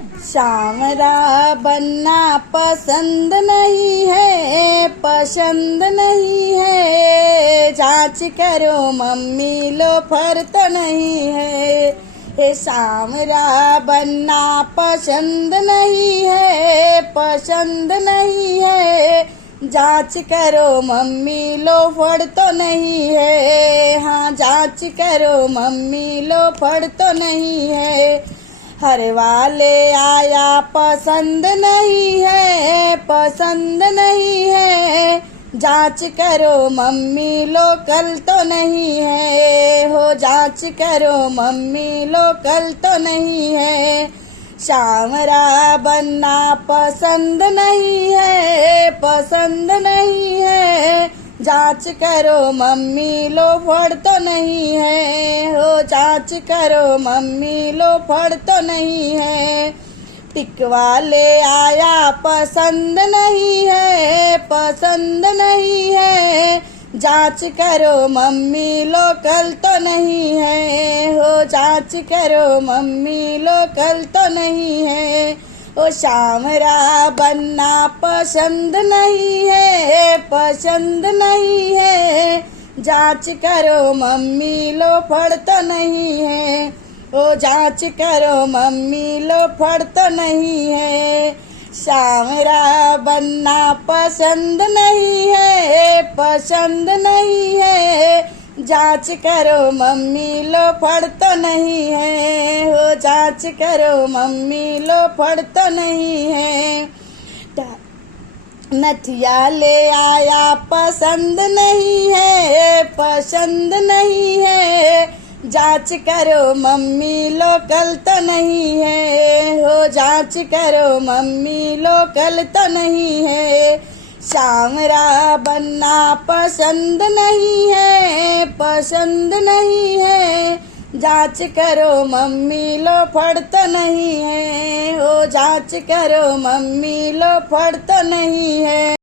सांवरा बनना पसंद नहीं है, पसंद नहीं है। जांच करो मम्मी लो फर्क नहीं है। ये सांवरा बनना पसंद नहीं है, पसंद नहीं है। जांच करो मम्मी लो फड़ तो नहीं है। हाँ जांच करो मम्मी लो फड़ तो नहीं है। हर वाले आया पसंद नहीं है, पसंद नहीं है। जांच करो मम्मी लो कल तो नहीं है। हो जांच करो मम्मी लो कल तो नहीं है। सांवरा बनना पसंद नहीं है, पसंद नहीं है। जांच करो मम्मी लो फड़ तो नहीं है। हो जांच करो मम्मी लो फड़ तो नहीं है। टिक वाले आया पसंद नहीं है, पसंद नहीं है। जांच करो मम्मी लो कल तो नहीं है। हो जांच करो मम्मी लो कल तो नहीं है। ओ सांवरा बनना पसंद नहीं है, पसंद नहीं है। जांच करो मम्मी लो फड़ तो नहीं है। ओ जांच करो मम्मी लो फड़ तो नहीं है। सांवरा बनना पसंद नहीं है, पसंद नहीं है। जांच करो मम्मी लो फड़ तो नहीं है। हो जांच करो मम्मी लो फड़ तो नहीं है। नथिया ले आया पसंद नहीं है, पसंद नहीं है। जांच करो मम्मी लो कल तो नहीं है। हो जांच करो मम्मी लो कल तो नहीं है। सांवरा बनना पसंद नहीं है, पसंद नहीं है। जांच करो मम्मी लो फड़ तो नहीं है। हो जांच करो मम्मी लो फड़ तो नहीं है।